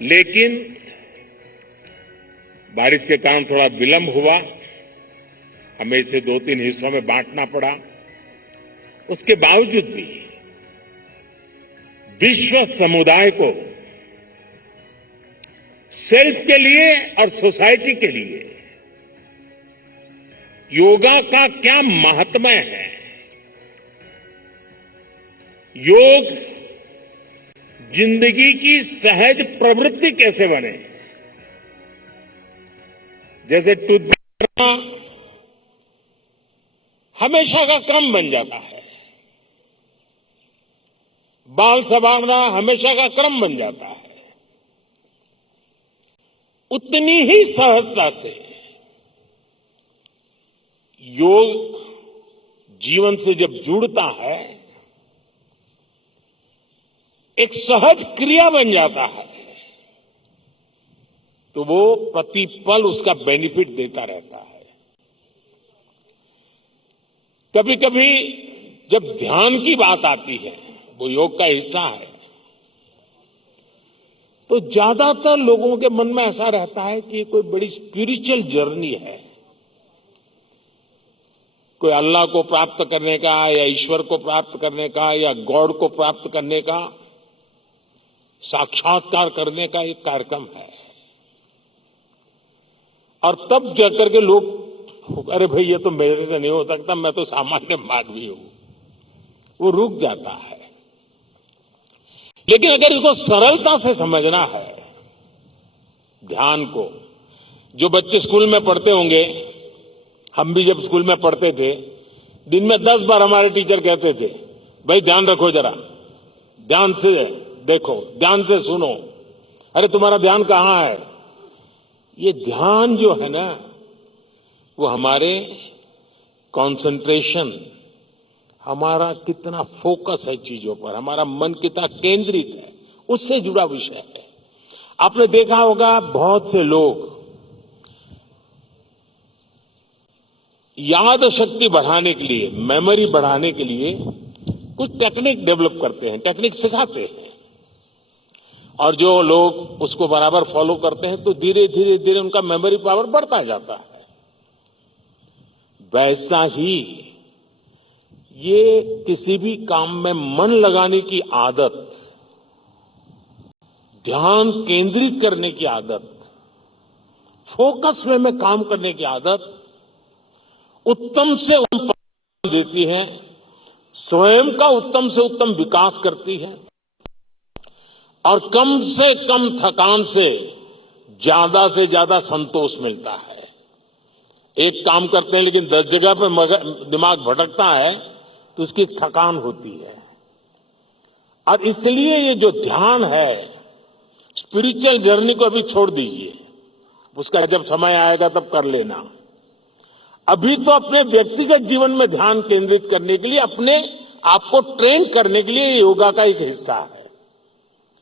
लेकिन बारिश के कारण थोड़ा विलंब हुआ, हमें इसे 2-3 हिस्सों में बांटना पड़ा। उसके बावजूद भी विश्व समुदाय को सेल्फ के लिए और सोसाइटी के लिए योगा का क्या महात्म्य है, योग जिंदगी की सहज प्रवृत्ति कैसे बने। जैसे टूथब्रश हमेशा का क्रम बन जाता है, बाल संवारना हमेशा का क्रम बन जाता है, उतनी ही सहजता से योग जीवन से जब जुड़ता है एक सहज क्रिया बन जाता है, तो वो प्रतिपल उसका बेनिफिट देता रहता है। कभी कभी जब ध्यान की बात आती है, वो योग का हिस्सा है, तो ज्यादातर लोगों के मन में ऐसा रहता है कि कोई बड़ी स्पिरिचुअल जर्नी है, कोई अल्लाह को प्राप्त करने का या ईश्वर को प्राप्त करने का या गॉड को प्राप्त करने का, साक्षात्कार करने का एक कार्यक्रम है। और तब जाकर के लोग, अरे भाई ये तो मेरे से नहीं हो सकता, मैं तो सामान्य मानवी हूं, वो रुक जाता है। लेकिन अगर इसको सरलता से समझना है, ध्यान को, जो बच्चे स्कूल में पढ़ते होंगे, हम भी जब स्कूल में पढ़ते थे, दिन में 10 बार हमारे टीचर कहते थे, भाई ध्यान रखो, जरा ध्यान से देखो, ध्यान से सुनो, अरे तुम्हारा ध्यान कहां है। ये ध्यान जो है ना, वो हमारे कंसंट्रेशन, हमारा कितना फोकस है चीजों पर, हमारा मन कितना केंद्रित है, उससे जुड़ा विषय है। आपने देखा होगा बहुत से लोग याद शक्ति बढ़ाने के लिए, मेमोरी बढ़ाने के लिए कुछ टेक्निक डेवलप करते हैं, टेक्निक सिखाते हैं, और जो लोग उसको बराबर फॉलो करते हैं तो धीरे धीरे धीरे उनका मेमोरी पावर बढ़ता जाता है। वैसा ही ये किसी भी काम में मन लगाने की आदत, ध्यान केंद्रित करने की आदत, फोकस में काम करने की आदत उत्तम से उत्तम देती है, स्वयं का उत्तम से उत्तम विकास करती है, और कम से कम थकान से ज्यादा संतोष मिलता है। एक काम करते हैं लेकिन 10 जगह पे दिमाग भटकता है तो उसकी थकान होती है। और इसलिए ये जो ध्यान है, स्पिरिचुअल जर्नी को अभी छोड़ दीजिए, उसका जब समय आएगा तब कर लेना। अभी तो अपने व्यक्तिगत जीवन में ध्यान केंद्रित करने के लिए, अपने आप को ट्रेन करने के लिए योगा का एक हिस्सा है।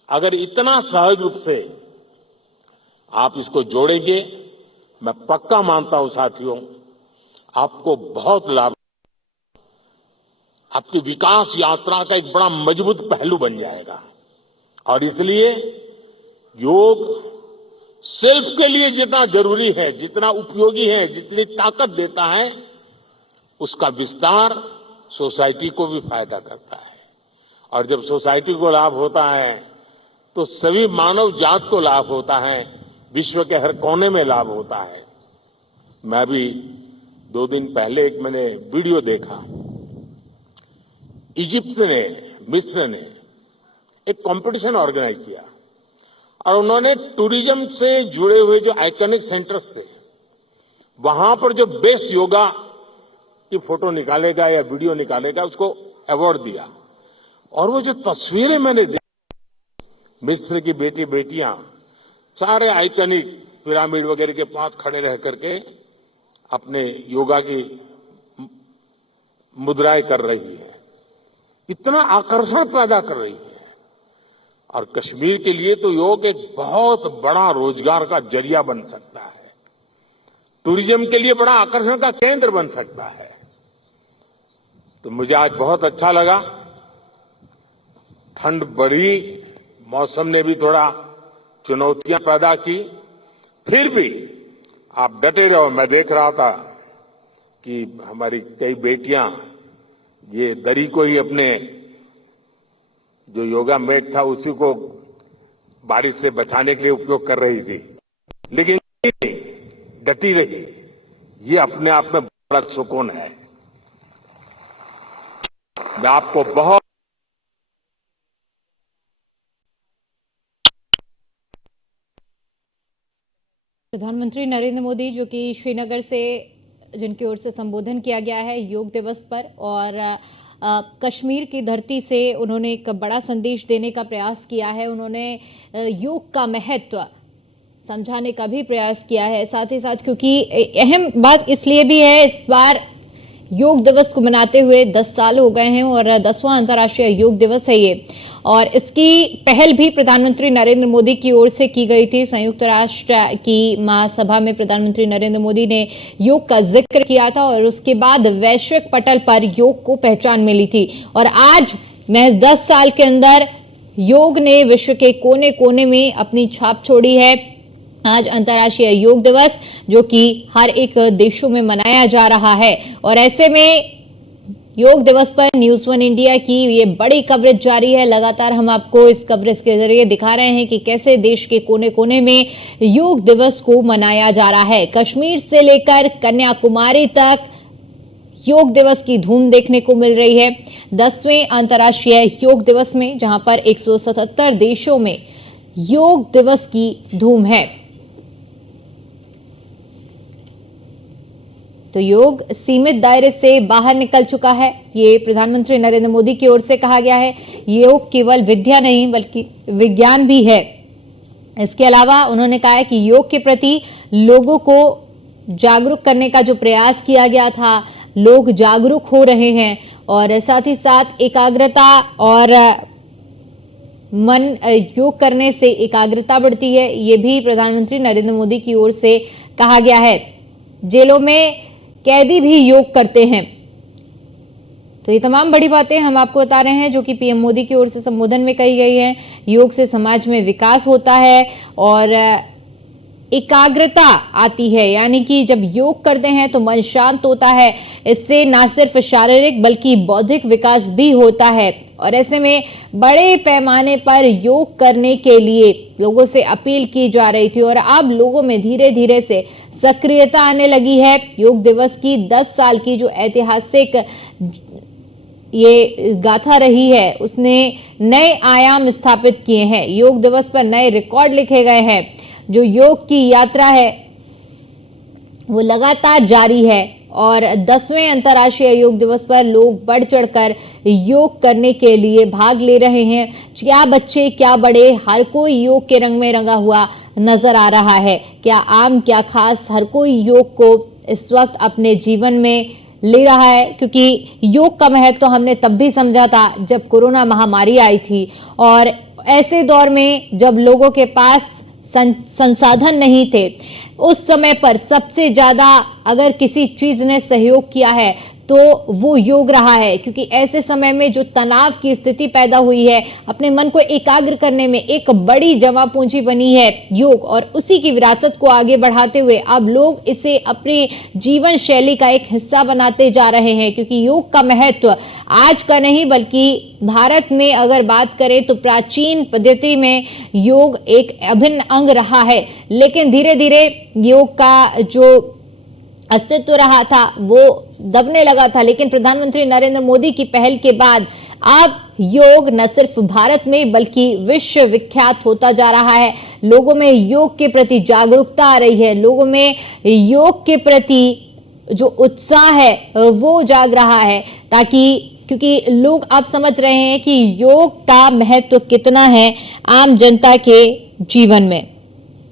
अगर इतना सहज रूप से आप इसको जोड़ेंगे, मैं पक्का मानता हूं साथियों, आपको बहुत लाभ, आपकी विकास यात्रा का एक बड़ा मजबूत पहलू बन जाएगा। और इसलिए योग सेल्फ के लिए जितना जरूरी है, जितना उपयोगी है, जितनी ताकत देता है, उसका विस्तार सोसाइटी को भी फायदा करता है। और जब सोसाइटी को लाभ होता है तो सभी मानव जात को लाभ होता है, विश्व के हर कोने में लाभ होता है। मैं अभी 2 दिन पहले एक मैंने वीडियो देखा, इजिप्ट ने, मिस्र ने एक कंपटीशन ऑर्गेनाइज किया और उन्होंने टूरिज्म से जुड़े हुए जो आइकॉनिक सेंटर्स थे, वहां पर जो बेस्ट योगा की फोटो निकालेगा या वीडियो निकालेगा, उसको अवार्ड दिया। और वो जो तस्वीरें मैंने देखी, मिस्र की बेटी बेटियां सारे आइकॉनिक पिरामिड वगैरह के पास खड़े रह करके अपने योगा की मुद्राएं कर रही है, इतना आकर्षण पैदा कर रही है। और कश्मीर के लिए तो योग एक बहुत बड़ा रोजगार का जरिया बन सकता है, टूरिज्म के लिए बड़ा आकर्षण का केंद्र बन सकता है। तो मुझे आज बहुत अच्छा लगा, ठंड बढ़ी, मौसम ने भी थोड़ा चुनौतियां पैदा की, फिर भी आप डटे रहो। मैं देख रहा था कि हमारी कई बेटियां ये दरी को ही अपने जो योगा मैट था उसी को बारिश से बचाने के लिए उपयोग कर रही थी, लेकिन डटी रही। ये अपने आप में बड़ा सुकून है। मैं आपको बहुत प्रधानमंत्री नरेंद्र मोदी जो कि श्रीनगर से जिनकी ओर से संबोधन किया गया है योग दिवस पर, और कश्मीर की धरती से उन्होंने एक बड़ा संदेश देने का प्रयास किया है। उन्होंने योग का महत्व समझाने का भी प्रयास किया है। साथ ही साथ क्योंकि अहम बात इसलिए भी है, इस बार योग दिवस को मनाते हुए 10 साल हो गए हैं और 10वां अंतर्राष्ट्रीय योग दिवस है ये, और इसकी पहल भी प्रधानमंत्री नरेंद्र मोदी की ओर से की गई थी। संयुक्त राष्ट्र की महासभा में प्रधानमंत्री नरेंद्र मोदी ने योग का जिक्र किया था और उसके बाद वैश्विक पटल पर योग को पहचान मिली थी। और आज महज 10 साल के अंदर योग ने विश्व के कोने कोने में अपनी छाप छोड़ी है। आज अंतर्राष्ट्रीय योग दिवस जो कि हर एक देशों में मनाया जा रहा है, और ऐसे में योग दिवस पर न्यूज़ 1 इंडिया की ये बड़ी कवरेज जारी है। लगातार हम आपको इस कवरेज के जरिए दिखा रहे हैं कि कैसे देश के कोने कोने में योग दिवस को मनाया जा रहा है। कश्मीर से लेकर कन्याकुमारी तक योग दिवस की धूम देखने को मिल रही है। 10वें अंतर्राष्ट्रीय योग दिवस में जहां पर 177 देशों में योग दिवस की धूम है। तो योग सीमित दायरे से बाहर निकल चुका है, ये प्रधानमंत्री नरेंद्र मोदी की ओर से कहा गया है। योग केवल विद्या नहीं बल्कि विज्ञान भी है। इसके अलावा उन्होंने कहा है कि योग के प्रति लोगों को जागरूक करने का जो प्रयास किया गया था, लोग जागरूक हो रहे हैं, और साथ ही साथ एकाग्रता और मन योग करने से एकाग्रता बढ़ती है, ये भी प्रधानमंत्री नरेंद्र मोदी की ओर से कहा गया है। जेलों में कैदी भी योग करते हैं। तो ये तमाम बड़ी बातें हम आपको बता रहे हैं जो कि पीएम मोदी की ओर से संबोधन में कही गई है। योग से समाज में विकास होता है और एकाग्रता आती है, यानी कि जब योग करते हैं तो मन शांत होता है। इससे ना सिर्फ शारीरिक बल्कि बौद्धिक विकास भी होता है, और ऐसे में बड़े पैमाने पर योग करने के लिए लोगों से अपील की जा रही थी, और अब लोगों में धीरे धीरे से सक्रियता आने लगी है। योग दिवस की 10 साल की जो ऐतिहासिक ये गाथा रही है, उसने नए आयाम स्थापित किए हैं। योग दिवस पर नए रिकॉर्ड लिखे गए हैं। जो योग की यात्रा है वो लगातार जारी है, और 10वें अंतर्राष्ट्रीय योग दिवस पर लोग बढ़ चढ़कर योग करने के लिए भाग ले रहे हैं। क्या बच्चे क्या बड़े, हर कोई योग के रंग में रंगा हुआ नजर आ रहा है। क्या आम क्या खास, हर कोई योग को इस वक्त अपने जीवन में ले रहा है, क्योंकि योग का महत्व तो हमने तब भी समझा था जब कोरोना महामारी आई थी, और ऐसे दौर में जब लोगों के पास संसाधन नहीं थे, उस समय पर सबसे ज्यादा अगर किसी चीज ने सहयोग किया है तो वो योग रहा है। क्योंकि ऐसे समय में जो तनाव की स्थिति पैदा हुई है, अपने मन को एकाग्र करने में एक बड़ी जमा पूंजी बनी है योग, और उसी की विरासत को आगे बढ़ाते हुए अब लोग इसे अपनी जीवन शैली का एक हिस्सा बनाते जा रहे हैं। क्योंकि योग का महत्व आज का नहीं बल्कि भारत में अगर बात करें तो प्राचीन पद्धति में योग एक अभिन्न अंग रहा है, लेकिन धीरे धीरे योग का जो अस्तित्व रहा था वो दबने लगा था। लेकिन प्रधानमंत्री नरेंद्र मोदी की पहल के बाद अब योग न सिर्फ भारत में बल्कि विश्व विख्यात होता जा रहा है। लोगों में योग के प्रति जागरूकता आ रही है, लोगों में योग के प्रति जो उत्साह है वो जाग रहा है, ताकि क्योंकि लोग अब समझ रहे हैं कि योग का महत्व कितना है आम जनता के जीवन में।